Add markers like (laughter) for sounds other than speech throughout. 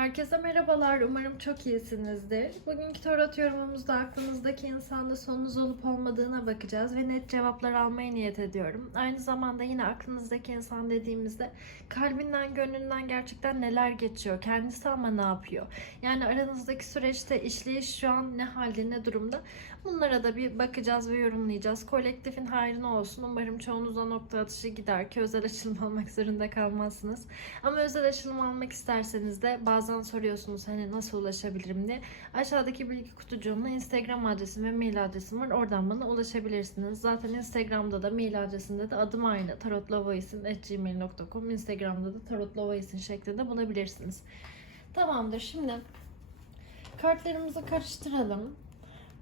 Herkese merhabalar. Umarım çok iyisinizdir. Bugünkü tarot yorumumuzda aklınızdaki insanda sonunuz olup olmadığına bakacağız ve net cevaplar almaya niyet ediyorum. Aynı zamanda yine aklınızdaki insan dediğimizde kalbinden, gönlünden gerçekten neler geçiyor, kendisi ama ne yapıyor? Yani aranızdaki süreçte işleyiş şu an ne halde, ne durumda? Bunlara da bir bakacağız ve yorumlayacağız. Kolektifin hayrına olsun. Umarım çoğunuz o nokta atışı gider ki özel açılım almak zorunda kalmazsınız. Ama özel açılım almak isterseniz de bazen soruyorsunuz hani nasıl ulaşabilirim diye. Aşağıdaki bilgi kutucuğumda Instagram adresim ve mail adresim var. Oradan bana ulaşabilirsiniz. Zaten Instagram'da da mail adresinde de adım aynı. tarotlavaisin.gmail.com Instagram'da da tarotlavaisin şeklinde bulabilirsiniz. Tamamdır. Şimdi kartlarımızı karıştıralım.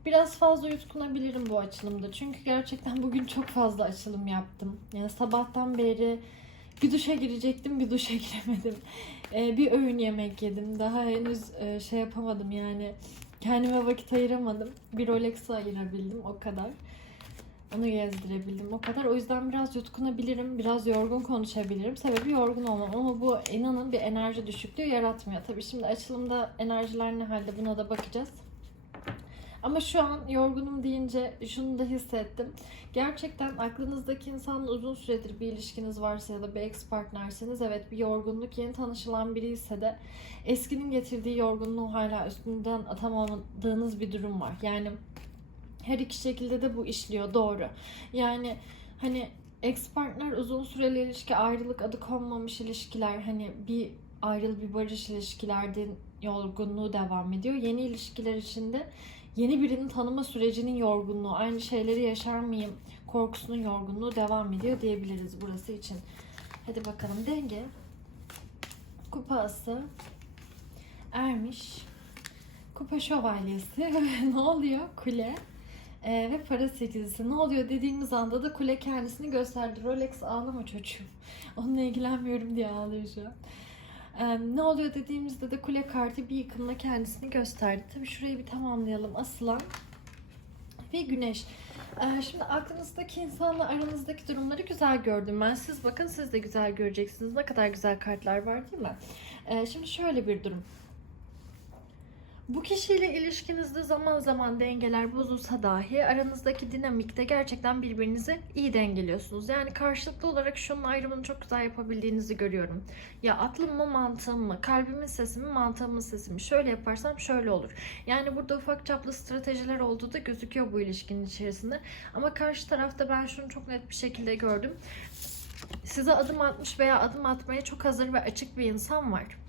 Biraz fazla yutkunabilirim bu açılımda. Çünkü gerçekten bugün çok fazla açılım yaptım. Yani sabahtan beri bir duşa girecektim, bir duşa (laughs) giremedim. Ee, bir öğün yemek yedim. Daha henüz e, şey yapamadım yani. Kendime vakit ayıramadım. Bir Rolex'e ayırabildim o kadar. Onu gezdirebildim o kadar. O yüzden biraz yutkunabilirim, biraz yorgun konuşabilirim. Sebebi yorgun olmam ama bu inanın bir enerji düşüklüğü yaratmıyor. Tabii şimdi açılımda enerjiler ne halde buna da bakacağız. Ama şu an yorgunum deyince şunu da hissettim. Gerçekten aklınızdaki insanla uzun süredir bir ilişkiniz varsa ya da bir ex partnerseniz evet bir yorgunluk yeni tanışılan biri ise de eskinin getirdiği yorgunluğu hala üstünden atamadığınız bir durum var. Yani her iki şekilde de bu işliyor doğru. Yani hani ex partner uzun süreli ilişki ayrılık adı konmamış ilişkiler hani bir ayrıl bir barış ilişkilerde yorgunluğu devam ediyor. Yeni ilişkiler içinde yeni birini tanıma sürecinin yorgunluğu, aynı şeyleri yaşar mıyım korkusunun yorgunluğu devam ediyor diyebiliriz burası için. Hadi bakalım denge. Kupası. Ermiş. Kupa şövalyesi. (laughs) ne oluyor? Kule. Ee, ve para sekizisi. Ne oluyor dediğimiz anda da kule kendisini gösterdi. Rolex ağlama çocuğum. (laughs) Onunla ilgilenmiyorum diye ağlıyor. Ne oluyor dediğimizde de kule kartı bir yıkımla kendisini gösterdi. Tabii şurayı bir tamamlayalım. Asılan ve güneş. Ee, şimdi aklınızdaki insanla aranızdaki durumları güzel gördüm ben. Siz bakın siz de güzel göreceksiniz. Ne kadar güzel kartlar var değil mi? Ee, şimdi şöyle bir durum. Bu kişiyle ilişkinizde zaman zaman dengeler bozulsa dahi aranızdaki dinamikte gerçekten birbirinizi iyi dengeliyorsunuz. Yani karşılıklı olarak şunun ayrımını çok güzel yapabildiğinizi görüyorum. Ya aklım mı mantığım mı, kalbimin sesi mi mantığımın sesi mi? Şöyle yaparsam şöyle olur. Yani burada ufak çaplı stratejiler olduğu da gözüküyor bu ilişkinin içerisinde. Ama karşı tarafta ben şunu çok net bir şekilde gördüm. Size adım atmış veya adım atmaya çok hazır ve açık bir insan var.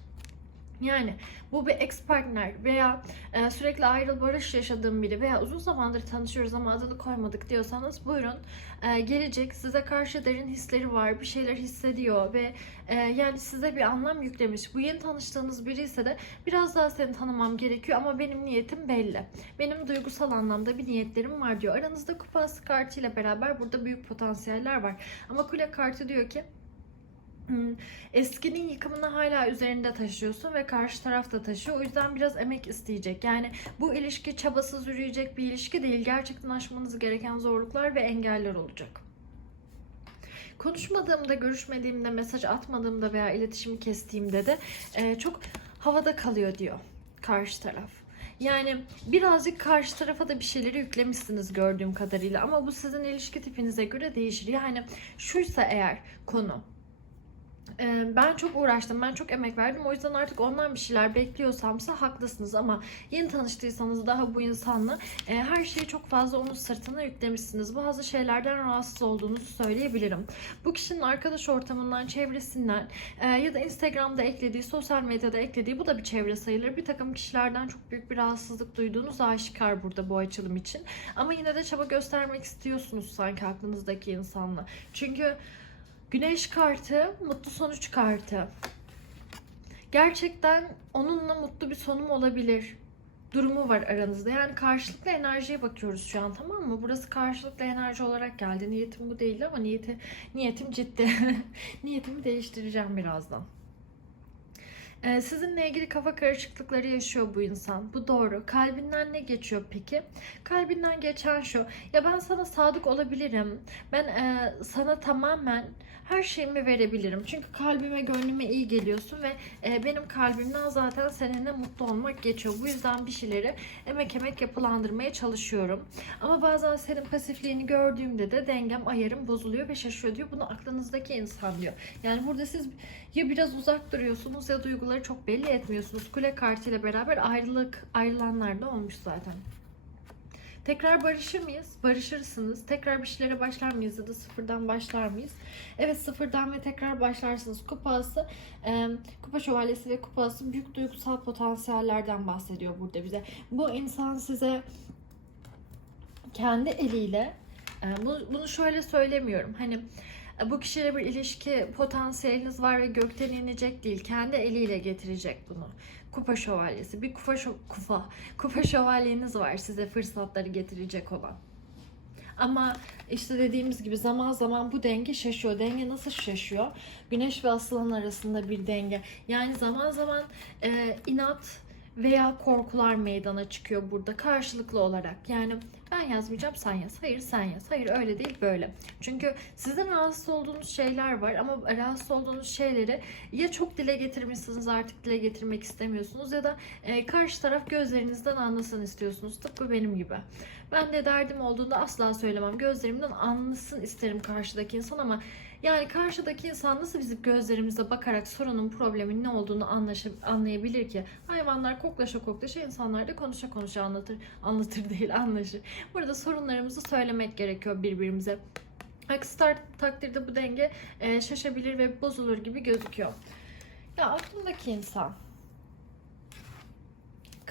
Yani bu bir ex partner veya e, sürekli ayrıl barış yaşadığım biri veya uzun zamandır tanışıyoruz ama adını koymadık diyorsanız buyurun e, gelecek size karşı derin hisleri var bir şeyler hissediyor ve e, yani size bir anlam yüklemiş. Bu yeni tanıştığınız biri ise de biraz daha seni tanımam gerekiyor ama benim niyetim belli. Benim duygusal anlamda bir niyetlerim var diyor. Aranızda kupası kartıyla beraber burada büyük potansiyeller var. Ama kule kartı diyor ki Eskinin yıkımını hala üzerinde taşıyorsun ve karşı taraf da taşıyor. O yüzden biraz emek isteyecek. Yani bu ilişki çabasız yürüyecek bir ilişki değil. Gerçekten aşmanız gereken zorluklar ve engeller olacak. Konuşmadığımda, görüşmediğimde, mesaj atmadığımda veya iletişimi kestiğimde de e, çok havada kalıyor diyor karşı taraf. Yani birazcık karşı tarafa da bir şeyleri yüklemişsiniz gördüğüm kadarıyla ama bu sizin ilişki tipinize göre değişir. Yani şuysa eğer konu ben çok uğraştım, ben çok emek verdim. O yüzden artık ondan bir şeyler bekliyorsamsa haklısınız ama yeni tanıştıysanız daha bu insanla e, her şeyi çok fazla onun sırtına yüklemişsiniz. Bazı şeylerden rahatsız olduğunuzu söyleyebilirim. Bu kişinin arkadaş ortamından, çevresinden e, ya da Instagram'da eklediği, sosyal medyada eklediği bu da bir çevre sayılır. Bir takım kişilerden çok büyük bir rahatsızlık duyduğunuz aşikar burada bu açılım için. Ama yine de çaba göstermek istiyorsunuz sanki aklınızdaki insanla. Çünkü Güneş kartı, mutlu sonuç kartı. Gerçekten onunla mutlu bir sonum olabilir durumu var aranızda. Yani karşılıklı enerjiye bakıyoruz şu an tamam mı? Burası karşılıklı enerji olarak geldi. Niyetim bu değil ama niyeti, niyetim ciddi. (laughs) Niyetimi değiştireceğim birazdan. Ee, sizinle ilgili kafa karışıklıkları yaşıyor bu insan. Bu doğru. Kalbinden ne geçiyor peki? Kalbinden geçen şu. Ya ben sana sadık olabilirim. Ben e, sana tamamen her şeyimi verebilirim. Çünkü kalbime, gönlüme iyi geliyorsun ve e, benim kalbimden zaten seninle mutlu olmak geçiyor. Bu yüzden bir şeyleri emek emek yapılandırmaya çalışıyorum. Ama bazen senin pasifliğini gördüğümde de dengem, ayarım bozuluyor ve şaşıyor diyor. Bunu aklınızdaki insan diyor. Yani burada siz ya biraz uzak duruyorsunuz ya duyguları çok belli etmiyorsunuz. Kule kartıyla beraber ayrılık ayrılanlar da olmuş zaten. Tekrar barışır mıyız? Barışırsınız. Tekrar bir şeylere başlar mıyız ya da sıfırdan başlar mıyız? Evet sıfırdan ve tekrar başlarsınız. Kupası, e, kupa şövalyesi ve kupası büyük duygusal potansiyellerden bahsediyor burada bize. Bu insan size kendi eliyle, e, bu, bunu şöyle söylemiyorum. Hani bu kişiyle bir ilişki potansiyeliniz var ve gökten inecek değil. Kendi eliyle getirecek bunu. Kupa şövalyesi. Bir kupa, şo- kupa, kupa şövalyeniz var size fırsatları getirecek olan. Ama işte dediğimiz gibi zaman zaman bu denge şaşıyor. Denge nasıl şaşıyor? Güneş ve aslan arasında bir denge. Yani zaman zaman e, inat veya korkular meydana çıkıyor burada karşılıklı olarak. Yani ben yazmayacağım sen yaz. Hayır sen yaz. Hayır öyle değil böyle. Çünkü sizin rahatsız olduğunuz şeyler var ama rahatsız olduğunuz şeyleri ya çok dile getirmişsiniz artık dile getirmek istemiyorsunuz ya da e, karşı taraf gözlerinizden anlasın istiyorsunuz. Tıpkı benim gibi. Ben de derdim olduğunda asla söylemem. Gözlerimden anlasın isterim karşıdaki insan ama yani karşıdaki insan nasıl bizim gözlerimize bakarak sorunun problemin ne olduğunu anlaşıp anlayabilir ki? Hayvanlar koklaşa koklaşa insanlar da konuşa konuşa anlatır. Anlatır değil anlaşır. Burada sorunlarımızı söylemek gerekiyor birbirimize. Aksi takdirde bu denge şaşabilir ve bozulur gibi gözüküyor. Ya aklımdaki insan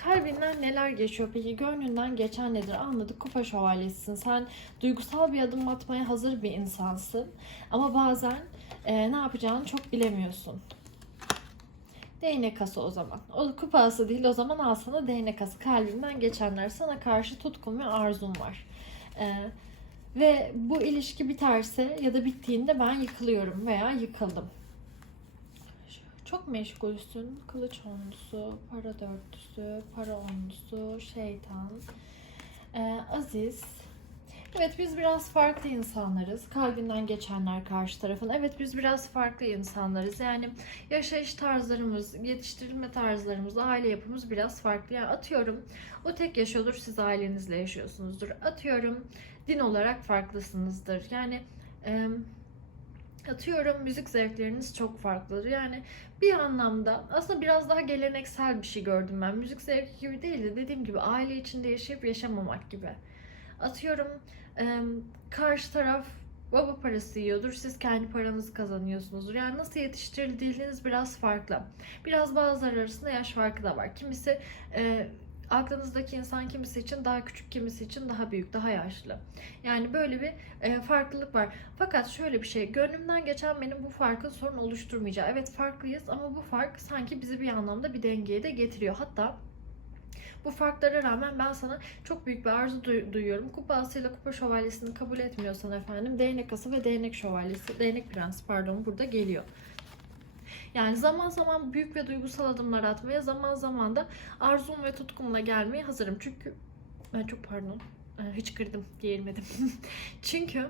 kalbinden neler geçiyor peki? Gönlünden geçen nedir? Anladık kupa şövalyesisin. Sen duygusal bir adım atmaya hazır bir insansın. Ama bazen e, ne yapacağını çok bilemiyorsun. Değnek ası o zaman. O kupası değil o zaman al sana değnek ası. Kalbinden geçenler sana karşı tutkun ve arzun var. E, ve bu ilişki biterse ya da bittiğinde ben yıkılıyorum veya yıkıldım. Çok meşgulsün. Kılıç onlusu, para dörtlüsü, para onlusu, şeytan, ee, aziz. Evet biz biraz farklı insanlarız. Kalbinden geçenler karşı tarafın. Evet biz biraz farklı insanlarız. Yani yaşayış tarzlarımız, yetiştirilme tarzlarımız, aile yapımız biraz farklı. Yani atıyorum o tek yaşıyordur siz ailenizle yaşıyorsunuzdur. Atıyorum din olarak farklısınızdır. Yani e, atıyorum müzik zevkleriniz çok farklıdır. Yani bir anlamda aslında biraz daha geleneksel bir şey gördüm ben. Müzik zevki gibi değil de dediğim gibi aile içinde yaşayıp yaşamamak gibi. Atıyorum karşı taraf baba parası yiyordur. Siz kendi paranızı kazanıyorsunuzdur. Yani nasıl yetiştirildiğiniz biraz farklı. Biraz bazıları arasında yaş farkı da var. Kimisi aklınızdaki insan kimisi için daha küçük, kimisi için daha büyük, daha yaşlı. Yani böyle bir e, farklılık var. Fakat şöyle bir şey, gönlümden geçen benim bu farkın sorun oluşturmayacağı. Evet farklıyız ama bu fark sanki bizi bir anlamda bir dengeye de getiriyor. Hatta bu farklara rağmen ben sana çok büyük bir arzu duy- duyuyorum. Kupa asıyla kupa şövalyesini kabul etmiyorsan efendim değnek ası ve değnek şövalyesi, değnek prensi pardon burada geliyor. Yani zaman zaman büyük ve duygusal adımlar atmaya, zaman zaman da arzum ve tutkumla gelmeye hazırım. Çünkü ben çok pardon, e, hıçkırdım diyemedim. (laughs) Çünkü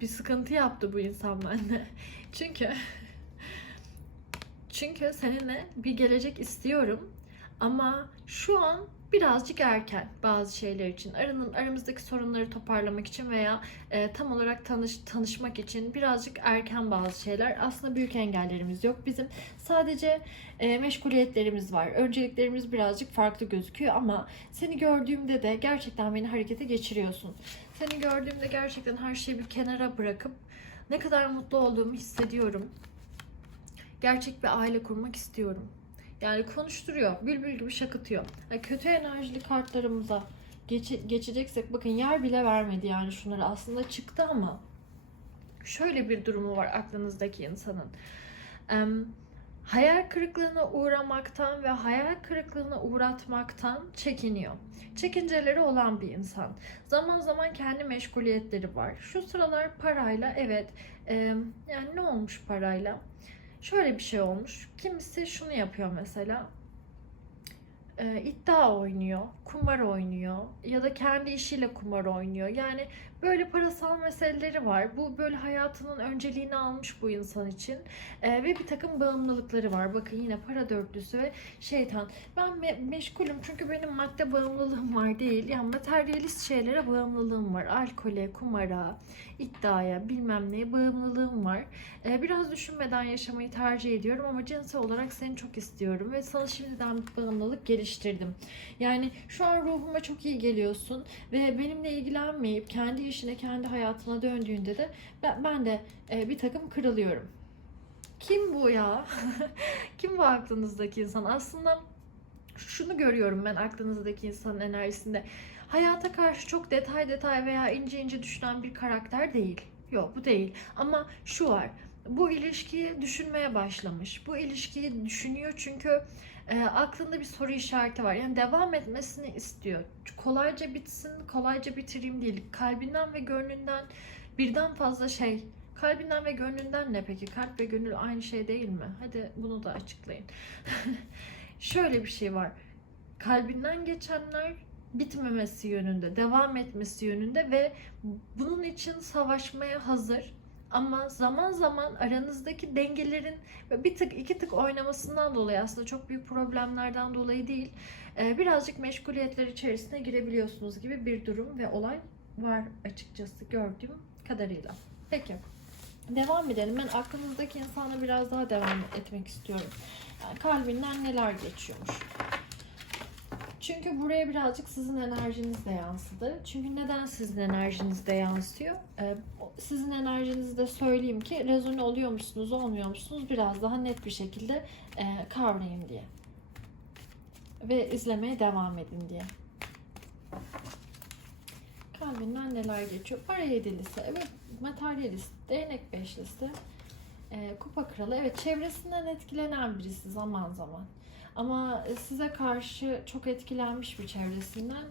bir sıkıntı yaptı bu insan bende. (laughs) Çünkü (laughs) çünkü seninle bir gelecek istiyorum ama şu an birazcık erken bazı şeyler için. Aranın aramızdaki sorunları toparlamak için veya e, tam olarak tanış tanışmak için birazcık erken bazı şeyler. Aslında büyük engellerimiz yok. Bizim sadece e, meşguliyetlerimiz var. Önceliklerimiz birazcık farklı gözüküyor ama seni gördüğümde de gerçekten beni harekete geçiriyorsun. Seni gördüğümde gerçekten her şeyi bir kenara bırakıp ne kadar mutlu olduğumu hissediyorum. Gerçek bir aile kurmak istiyorum. Yani konuşturuyor. Bülbül gibi şakıtıyor. Yani kötü enerjili kartlarımıza geçe- geçeceksek bakın yer bile vermedi yani şunları aslında çıktı ama şöyle bir durumu var aklınızdaki insanın. Em, hayal kırıklığına uğramaktan ve hayal kırıklığına uğratmaktan çekiniyor. Çekinceleri olan bir insan. Zaman zaman kendi meşguliyetleri var. Şu sıralar parayla evet em, yani ne olmuş parayla? Şöyle bir şey olmuş. Kimisi şunu yapıyor mesela. Ee, iddia oynuyor, kumar oynuyor ya da kendi işiyle kumar oynuyor. Yani böyle parasal meseleleri var. Bu böyle hayatının önceliğini almış bu insan için. Ee, ve bir takım bağımlılıkları var. Bakın yine para dörtlüsü ve şeytan. Ben me- meşgulüm çünkü benim madde bağımlılığım var değil. Yani materyalist şeylere bağımlılığım var. Alkole, kumara, iddiaya, bilmem neye bağımlılığım var. Ee, biraz düşünmeden yaşamayı tercih ediyorum ama cinsel olarak seni çok istiyorum ve sana şimdiden bir bağımlılık geliştirdim. Yani şu an ruhuma çok iyi geliyorsun ve benimle ilgilenmeyip kendi işine, kendi hayatına döndüğünde de ben, ben de e, bir takım kırılıyorum. Kim bu ya? (laughs) Kim bu aklınızdaki insan? Aslında şunu görüyorum ben aklınızdaki insanın enerjisinde. Hayata karşı çok detay detay veya ince ince düşünen bir karakter değil. Yok bu değil. Ama şu var. Bu ilişkiyi düşünmeye başlamış. Bu ilişkiyi düşünüyor çünkü e, aklında bir soru işareti var. Yani devam etmesini istiyor. Kolayca bitsin, kolayca bitireyim değil. Kalbinden ve gönlünden birden fazla şey. Kalbinden ve gönlünden ne peki? Kalp ve gönül aynı şey değil mi? Hadi bunu da açıklayın. (laughs) Şöyle bir şey var. Kalbinden geçenler bitmemesi yönünde, devam etmesi yönünde ve bunun için savaşmaya hazır. Ama zaman zaman aranızdaki dengelerin bir tık iki tık oynamasından dolayı aslında çok büyük problemlerden dolayı değil e, birazcık meşguliyetler içerisine girebiliyorsunuz gibi bir durum ve olay var açıkçası gördüğüm kadarıyla. Peki devam edelim. Ben aklınızdaki insana biraz daha devam etmek istiyorum. Yani kalbinden neler geçiyormuş. Çünkü buraya birazcık sizin enerjiniz de yansıdı. Çünkü neden sizin enerjiniz de yansıyor? Ee, sizin enerjinizi de söyleyeyim ki rezone oluyor musunuz, olmuyor musunuz biraz daha net bir şekilde e, kavrayın diye. Ve izlemeye devam edin diye. Kalbinden neler geçiyor? Para yedilisi, evet materyalist, değnek beşlisi, e, kupa kralı, evet çevresinden etkilenen birisi zaman zaman. Ama size karşı çok etkilenmiş bir çevresinden.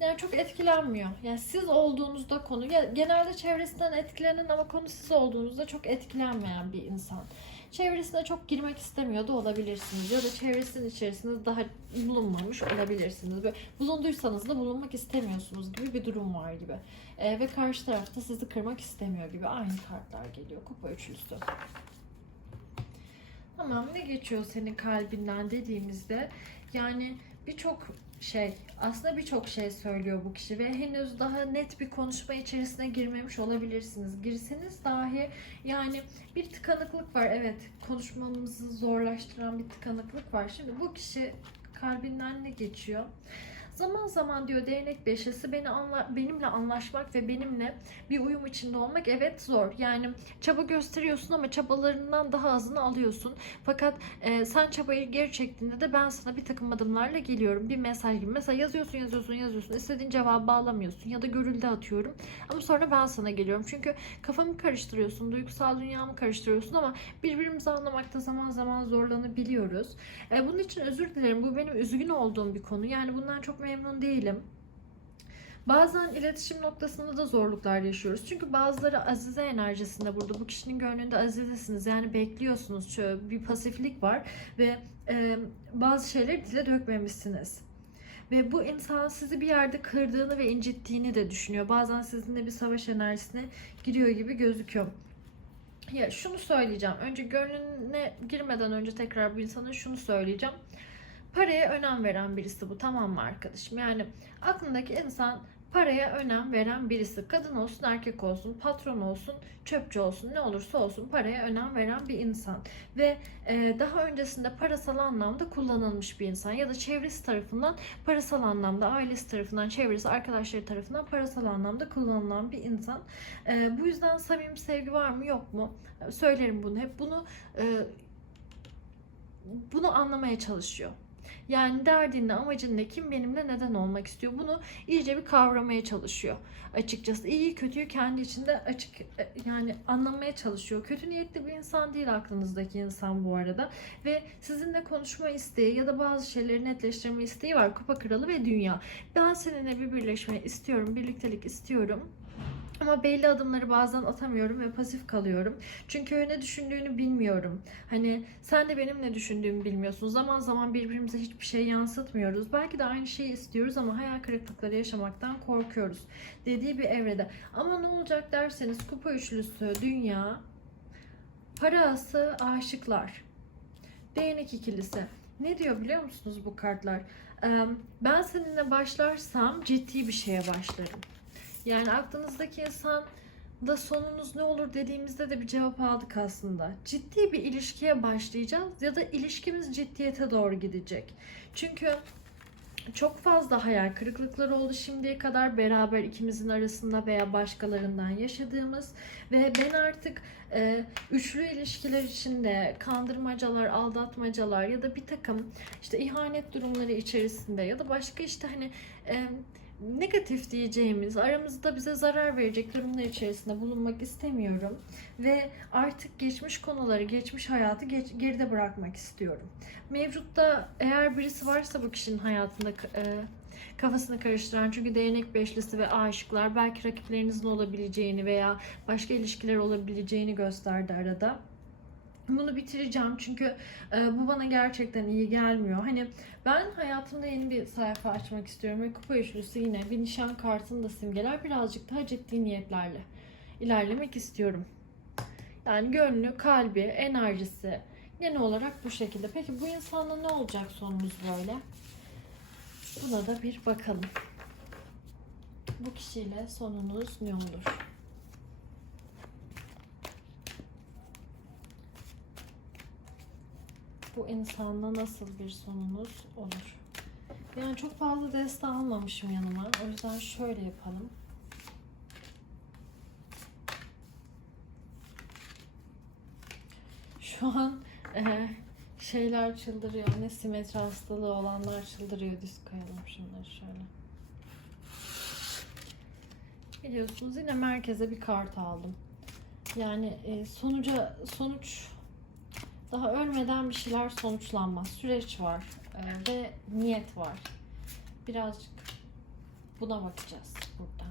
Yani çok etkilenmiyor. Yani siz olduğunuzda konu, genelde çevresinden etkilenen ama konu siz olduğunuzda çok etkilenmeyen bir insan. Çevresine çok girmek istemiyor da olabilirsiniz ya da çevresinin içerisinde daha bulunmamış olabilirsiniz. Böyle bulunduysanız da bulunmak istemiyorsunuz gibi bir durum var gibi. Ee, ve karşı tarafta sizi kırmak istemiyor gibi aynı kartlar geliyor. Kupa üçlüsü. Tamam ne geçiyor senin kalbinden dediğimizde yani birçok şey aslında birçok şey söylüyor bu kişi ve henüz daha net bir konuşma içerisine girmemiş olabilirsiniz. Girseniz dahi yani bir tıkanıklık var evet konuşmamızı zorlaştıran bir tıkanıklık var. Şimdi bu kişi kalbinden ne geçiyor? Zaman zaman diyor değnek beşesi beni anla, benimle anlaşmak ve benimle bir uyum içinde olmak evet zor. Yani çaba gösteriyorsun ama çabalarından daha azını alıyorsun. Fakat e, sen çabayı geri çektiğinde de ben sana bir takım adımlarla geliyorum. Bir mesaj gibi. Mesela yazıyorsun yazıyorsun yazıyorsun. istediğin cevabı alamıyorsun ya da görülde atıyorum. Ama sonra ben sana geliyorum. Çünkü kafamı karıştırıyorsun, duygusal dünyamı karıştırıyorsun ama birbirimizi anlamakta zaman zaman zorlanabiliyoruz. E, bunun için özür dilerim. Bu benim üzgün olduğum bir konu. Yani bundan çok memnun değilim. Bazen iletişim noktasında da zorluklar yaşıyoruz. Çünkü bazıları azize enerjisinde burada. Bu kişinin gönlünde azizesiniz. Yani bekliyorsunuz. Şöyle bir pasiflik var ve e, bazı şeyleri dile dökmemişsiniz. Ve bu insan sizi bir yerde kırdığını ve incittiğini de düşünüyor. Bazen sizinle bir savaş enerjisine giriyor gibi gözüküyor. Ya şunu söyleyeceğim. Önce gönlüne girmeden önce tekrar bu insanın şunu söyleyeceğim. Paraya önem veren birisi bu tamam mı arkadaşım? Yani aklındaki insan paraya önem veren birisi. Kadın olsun, erkek olsun, patron olsun, çöpçü olsun, ne olursa olsun paraya önem veren bir insan. Ve e, daha öncesinde parasal anlamda kullanılmış bir insan. Ya da çevresi tarafından parasal anlamda, ailesi tarafından, çevresi, arkadaşları tarafından parasal anlamda kullanılan bir insan. E, bu yüzden samimi sevgi var mı yok mu? Söylerim bunu hep. Bunu e, bunu anlamaya çalışıyor. Yani derdin ne, amacın ne, kim benimle neden olmak istiyor? Bunu iyice bir kavramaya çalışıyor açıkçası. İyi kötüyü kendi içinde açık e, yani anlamaya çalışıyor. Kötü niyetli bir insan değil aklınızdaki insan bu arada. Ve sizinle konuşma isteği ya da bazı şeyleri netleştirme isteği var. Kupa kralı ve dünya. Ben seninle bir birleşme istiyorum, birliktelik istiyorum Ama belli adımları bazen atamıyorum ve pasif kalıyorum. Çünkü ne düşündüğünü bilmiyorum. Hani sen de benim ne düşündüğümü bilmiyorsun. Zaman zaman birbirimize hiçbir şey yansıtmıyoruz. Belki de aynı şeyi istiyoruz ama hayal kırıklıkları yaşamaktan korkuyoruz. Dediği bir evrede. Ama ne olacak derseniz kupa üçlüsü, dünya, parası, aşıklar. Değnek ikilisi. Ne diyor biliyor musunuz bu kartlar? Ben seninle başlarsam ciddi bir şeye başlarım. Yani aklınızdaki insan da sonunuz ne olur dediğimizde de bir cevap aldık aslında. Ciddi bir ilişkiye başlayacağız ya da ilişkimiz ciddiyete doğru gidecek. Çünkü çok fazla hayal kırıklıkları oldu şimdiye kadar beraber ikimizin arasında veya başkalarından yaşadığımız ve ben artık e, üçlü ilişkiler içinde kandırmacalar, aldatmacalar ya da bir takım işte ihanet durumları içerisinde ya da başka işte hani e, negatif diyeceğimiz, aramızda bize zarar verecek durumlar içerisinde bulunmak istemiyorum ve artık geçmiş konuları, geçmiş hayatı geç- geride bırakmak istiyorum. Mevcutta eğer birisi varsa bu kişinin hayatında e, kafasını karıştıran çünkü değnek beşlisi ve aşıklar belki rakiplerinizin olabileceğini veya başka ilişkiler olabileceğini gösterdi arada. Bunu bitireceğim çünkü e, bu bana gerçekten iyi gelmiyor. Hani ben hayatımda yeni bir sayfa açmak istiyorum ve kupa üçlüsü yine bir nişan kartını da simgeler birazcık daha ciddi niyetlerle ilerlemek istiyorum. Yani gönlü, kalbi, enerjisi genel olarak bu şekilde. Peki bu insanla ne olacak sonumuz böyle? Buna da bir bakalım. Bu kişiyle sonunuz ne olur? Bu insanla nasıl bir sonunuz olur? Yani çok fazla deste almamışım yanıma. O yüzden şöyle yapalım. Şu an e, şeyler çıldırıyor. Ne simetri hastalığı olanlar çıldırıyor. Düz koyalım şunları şöyle. Biliyorsunuz yine merkeze bir kart aldım. Yani e, sonuca sonuç daha ölmeden bir şeyler sonuçlanmaz. Süreç var e, ve niyet var. Birazcık buna bakacağız burada.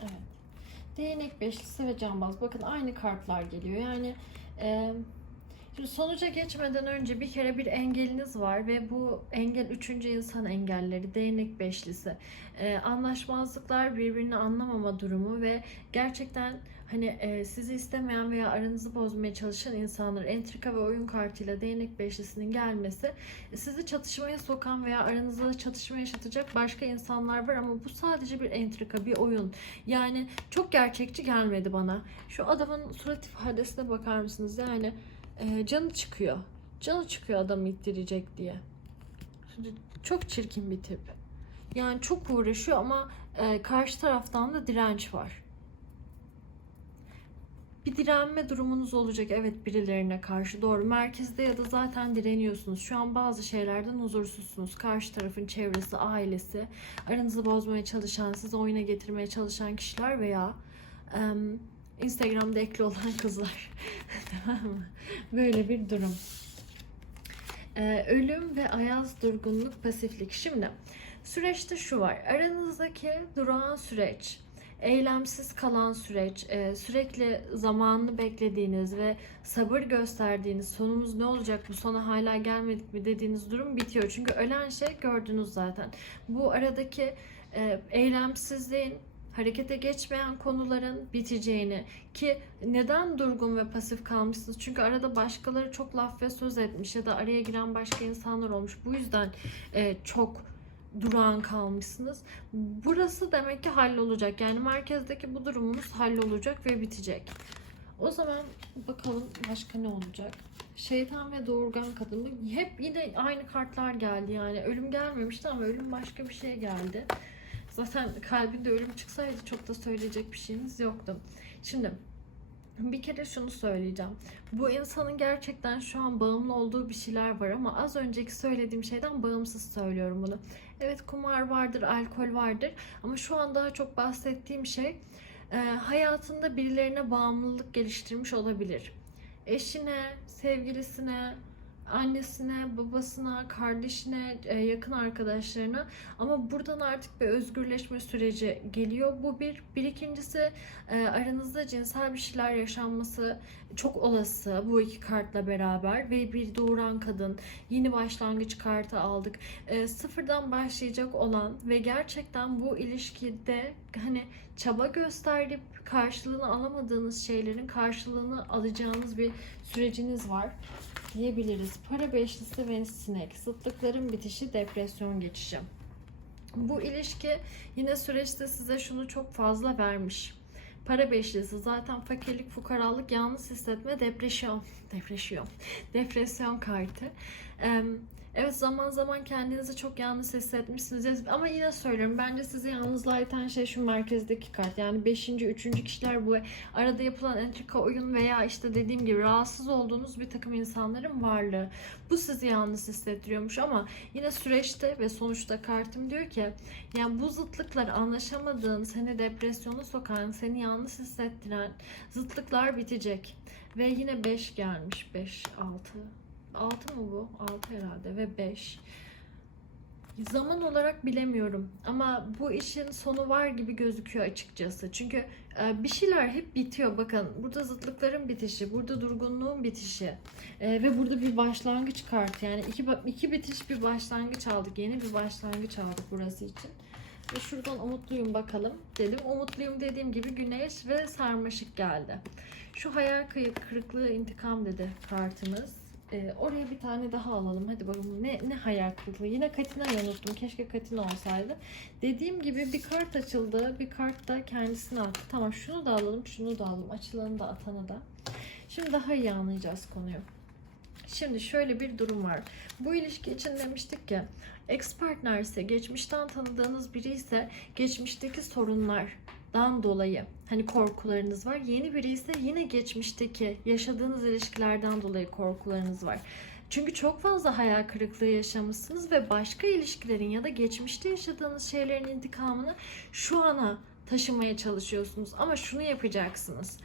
Evet. Değnek beşlisi ve cambaz. Bakın aynı kartlar geliyor. Yani e, sonuca geçmeden önce bir kere bir engeliniz var ve bu engel üçüncü insan engelleri. Değnek beşlisi. E, anlaşmazlıklar, birbirini anlamama durumu ve gerçekten hani e, sizi istemeyen veya aranızı bozmaya çalışan insanlar entrika ve oyun kartıyla değnek beşlisinin gelmesi e, sizi çatışmaya sokan veya aranızda çatışma yaşatacak başka insanlar var ama bu sadece bir entrika, bir oyun. Yani çok gerçekçi gelmedi bana. Şu adamın surat ifadesine bakar mısınız? Yani e, canı çıkıyor. Canı çıkıyor adamı ittirecek diye. Çok çirkin bir tip. Yani çok uğraşıyor ama e, karşı taraftan da direnç var bir direnme durumunuz olacak evet birilerine karşı doğru merkezde ya da zaten direniyorsunuz şu an bazı şeylerden huzursuzsunuz karşı tarafın çevresi ailesi aranızı bozmaya çalışan sizi oyuna getirmeye çalışan kişiler veya em, Instagram'da ekli olan kızlar. (laughs) Tamam mı? Böyle bir durum. Ee, ölüm ve ayaz durgunluk pasiflik. Şimdi süreçte şu var. Aranızdaki durağan süreç eylemsiz kalan süreç, e, sürekli zamanını beklediğiniz ve sabır gösterdiğiniz sonumuz ne olacak bu sona hala gelmedik mi dediğiniz durum bitiyor. Çünkü ölen şey gördünüz zaten. Bu aradaki e, eylemsizliğin harekete geçmeyen konuların biteceğini ki neden durgun ve pasif kalmışsınız? Çünkü arada başkaları çok laf ve söz etmiş ya da araya giren başka insanlar olmuş. Bu yüzden e, çok durağan kalmışsınız. Burası demek ki hallolacak. Yani merkezdeki bu durumunuz hallolacak ve bitecek. O zaman bakalım başka ne olacak? Şeytan ve doğurgan kadın. Hep yine aynı kartlar geldi yani. Ölüm gelmemişti ama ölüm başka bir şey geldi. Zaten kalbinde ölüm çıksaydı çok da söyleyecek bir şeyiniz yoktu. Şimdi bir kere şunu söyleyeceğim. Bu insanın gerçekten şu an bağımlı olduğu bir şeyler var ama az önceki söylediğim şeyden bağımsız söylüyorum bunu. Evet kumar vardır, alkol vardır ama şu an daha çok bahsettiğim şey e, hayatında birilerine bağımlılık geliştirmiş olabilir. Eşine, sevgilisine, annesine, babasına, kardeşine, e, yakın arkadaşlarına ama buradan artık bir özgürleşme süreci geliyor. Bu bir. Bir ikincisi e, aranızda cinsel bir şeyler yaşanması çok olası bu iki kartla beraber ve bir doğuran kadın yeni başlangıç kartı aldık. E, sıfırdan başlayacak olan ve gerçekten bu ilişkide hani çaba gösterip karşılığını alamadığınız şeylerin karşılığını alacağınız bir süreciniz var diyebiliriz. Para beşlisi ve sinek, zıtlıkların bitişi, depresyon geçişi. Bu ilişki yine süreçte size şunu çok fazla vermiş. Para beşlisi zaten fakirlik, fukaralık, yalnız hissetme, depresyon, (laughs) depresyon, depresyon kartı. Ee, Evet zaman zaman kendinizi çok yalnız hissetmişsiniz ama yine söylüyorum bence sizi yalnızlığa iten şey şu merkezdeki kart yani 5. 3. kişiler bu arada yapılan entrika oyun veya işte dediğim gibi rahatsız olduğunuz bir takım insanların varlığı bu sizi yalnız hissettiriyormuş ama yine süreçte ve sonuçta kartım diyor ki yani bu zıtlıklar anlaşamadığın seni depresyona sokan seni yalnız hissettiren zıtlıklar bitecek ve yine 5 gelmiş 5 6 6 mı bu? 6 herhalde ve 5. Zaman olarak bilemiyorum ama bu işin sonu var gibi gözüküyor açıkçası. Çünkü e, bir şeyler hep bitiyor. Bakın burada zıtlıkların bitişi, burada durgunluğun bitişi e, ve burada bir başlangıç kartı. Yani iki, iki bitiş bir başlangıç aldık. Yeni bir başlangıç aldık burası için. Ve şuradan umutluyum bakalım dedim. Umutluyum dediğim gibi güneş ve sarmaşık geldi. Şu hayal kırıklığı intikam dedi kartımız. Ee, oraya bir tane daha alalım. Hadi bakalım ne, ne hayal kırıklığı. Yine Katina'yı unuttum. Keşke Katina olsaydı. Dediğim gibi bir kart açıldı. Bir kart da kendisine attı. Tamam şunu da alalım. Şunu da alalım. Açılanı da atanı da. Şimdi daha iyi anlayacağız konuyu. Şimdi şöyle bir durum var. Bu ilişki için demiştik ki ex partner ise geçmişten tanıdığınız biri ise geçmişteki sorunlar dan dolayı hani korkularınız var. Yeni biri ise yine geçmişteki yaşadığınız ilişkilerden dolayı korkularınız var. Çünkü çok fazla hayal kırıklığı yaşamışsınız ve başka ilişkilerin ya da geçmişte yaşadığınız şeylerin intikamını şu ana taşımaya çalışıyorsunuz. Ama şunu yapacaksınız.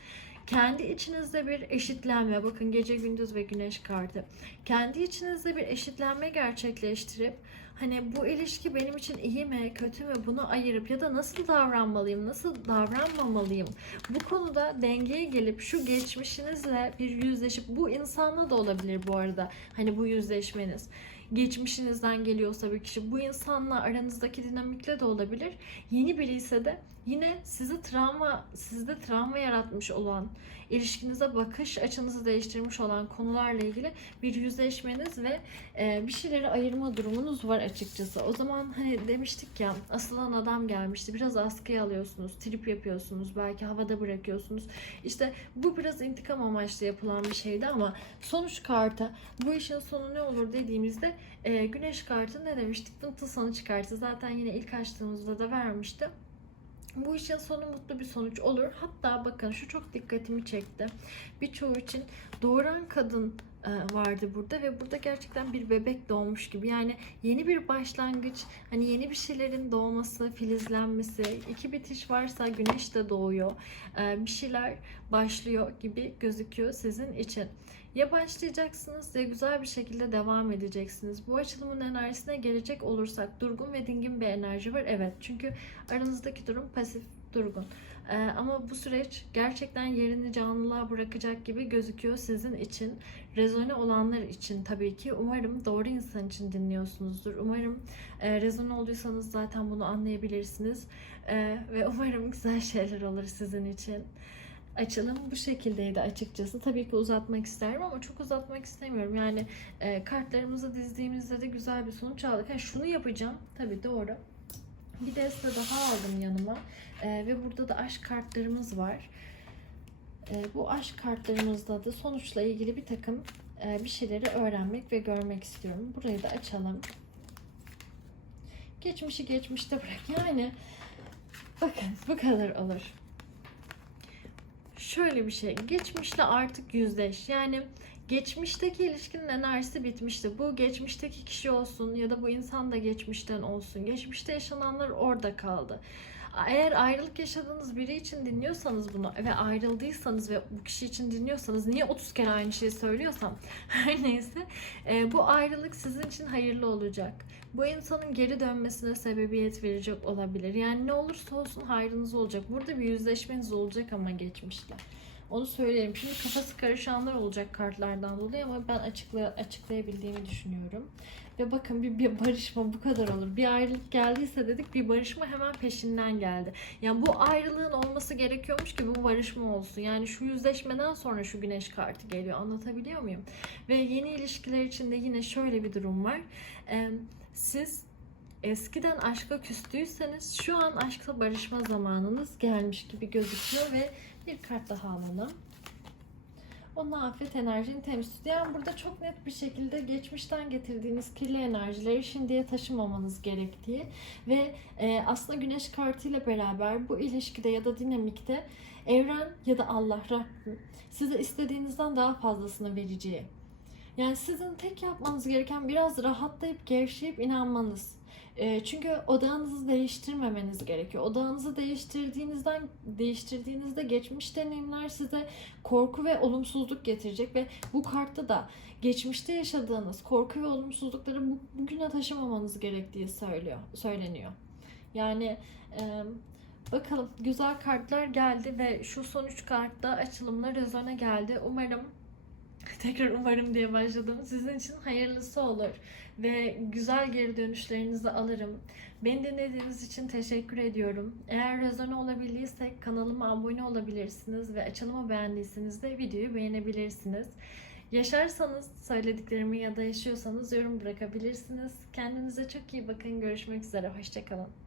Kendi içinizde bir eşitlenme, bakın gece gündüz ve güneş kartı. Kendi içinizde bir eşitlenme gerçekleştirip hani bu ilişki benim için iyi mi, kötü mü bunu ayırıp ya da nasıl davranmalıyım, nasıl davranmamalıyım? Bu konuda dengeye gelip şu geçmişinizle bir yüzleşip bu insanla da olabilir bu arada. Hani bu yüzleşmeniz geçmişinizden geliyorsa bir kişi bu insanla aranızdaki dinamikle de olabilir. Yeni biri ise de yine sizi travma, sizde travma yaratmış olan, ilişkinize bakış açınızı değiştirmiş olan konularla ilgili bir yüzleşmeniz ve e, bir şeyleri ayırma durumunuz var açıkçası. O zaman hani demiştik ya asılan adam gelmişti. Biraz askıya alıyorsunuz, trip yapıyorsunuz, belki havada bırakıyorsunuz. İşte bu biraz intikam amaçlı yapılan bir şeydi ama sonuç karta bu işin sonu ne olur dediğimizde e, güneş kartı ne demiştik? Tıntı sonuç kartı. Zaten yine ilk açtığımızda da vermişti. Bu işin sonu mutlu bir sonuç olur. Hatta bakın şu çok dikkatimi çekti. Birçoğu için doğuran kadın vardı burada ve burada gerçekten bir bebek doğmuş gibi. Yani yeni bir başlangıç, hani yeni bir şeylerin doğması, filizlenmesi, iki bitiş varsa güneş de doğuyor. E, bir şeyler başlıyor gibi gözüküyor sizin için. Ya başlayacaksınız ya güzel bir şekilde devam edeceksiniz. Bu açılımın enerjisine gelecek olursak durgun ve dingin bir enerji var. Evet çünkü aranızdaki durum pasif durgun. Ee, ama bu süreç gerçekten yerini canlılığa bırakacak gibi gözüküyor sizin için. Rezone olanlar için tabii ki. Umarım doğru insan için dinliyorsunuzdur. Umarım e, rezone olduysanız zaten bunu anlayabilirsiniz. E, ve (laughs) umarım güzel şeyler olur sizin için açılım bu şekildeydi açıkçası. Tabii ki uzatmak isterim ama çok uzatmak istemiyorum. Yani e, kartlarımızı dizdiğimizde de güzel bir sonuç aldık. Yani şunu yapacağım. Tabii doğru. Bir deste daha aldım yanıma. E, ve burada da aşk kartlarımız var. E, bu aşk kartlarımızda da sonuçla ilgili bir takım e, bir şeyleri öğrenmek ve görmek istiyorum. Burayı da açalım. Geçmişi geçmişte bırak. Yani bakın bu kadar olur şöyle bir şey. Geçmişle artık yüzleş. Yani geçmişteki ilişkinin enerjisi bitmişti. Bu geçmişteki kişi olsun ya da bu insan da geçmişten olsun. Geçmişte yaşananlar orada kaldı. Eğer ayrılık yaşadığınız biri için dinliyorsanız bunu ve ayrıldıysanız ve bu kişi için dinliyorsanız niye 30 kere aynı şeyi söylüyorsam (laughs) her neyse e, bu ayrılık sizin için hayırlı olacak. Bu insanın geri dönmesine sebebiyet verecek olabilir. Yani ne olursa olsun hayrınız olacak. Burada bir yüzleşmeniz olacak ama geçmişte. Onu söyleyelim. Şimdi kafası karışanlar olacak kartlardan dolayı ama ben açıkla, açıklayabildiğimi düşünüyorum. Ve bakın bir, bir barışma bu kadar olur. Bir ayrılık geldiyse dedik bir barışma hemen peşinden geldi. Yani bu ayrılığın olması gerekiyormuş ki bu barışma olsun. Yani şu yüzleşmeden sonra şu güneş kartı geliyor. Anlatabiliyor muyum? Ve yeni ilişkiler içinde yine şöyle bir durum var. Ee, siz eskiden aşka küstüyseniz şu an aşkla barışma zamanınız gelmiş gibi gözüküyor ve bir kart daha alalım. Onunla afet enerjini temiz tut. Yani burada çok net bir şekilde geçmişten getirdiğiniz kirli enerjileri şimdiye taşımamanız gerektiği ve e, aslında güneş kartıyla beraber bu ilişkide ya da dinamikte evren ya da Allah Rabbim size istediğinizden daha fazlasını vereceği. Yani sizin tek yapmanız gereken biraz rahatlayıp gevşeyip inanmanız. E, çünkü odağınızı değiştirmemeniz gerekiyor. Odağınızı değiştirdiğinizden değiştirdiğinizde geçmiş deneyimler size korku ve olumsuzluk getirecek ve bu kartta da geçmişte yaşadığınız korku ve olumsuzlukları bu- bugüne taşımamanız gerektiği söylüyor, söyleniyor. Yani e, bakalım güzel kartlar geldi ve şu son üç kartta açılımla rezone geldi. Umarım tekrar umarım diye başladım. Sizin için hayırlısı olur ve güzel geri dönüşlerinizi alırım. Beni dinlediğiniz için teşekkür ediyorum. Eğer rezone olabildiysek kanalıma abone olabilirsiniz ve açılımı beğendiyseniz de videoyu beğenebilirsiniz. Yaşarsanız söylediklerimi ya da yaşıyorsanız yorum bırakabilirsiniz. Kendinize çok iyi bakın. Görüşmek üzere. Hoşçakalın.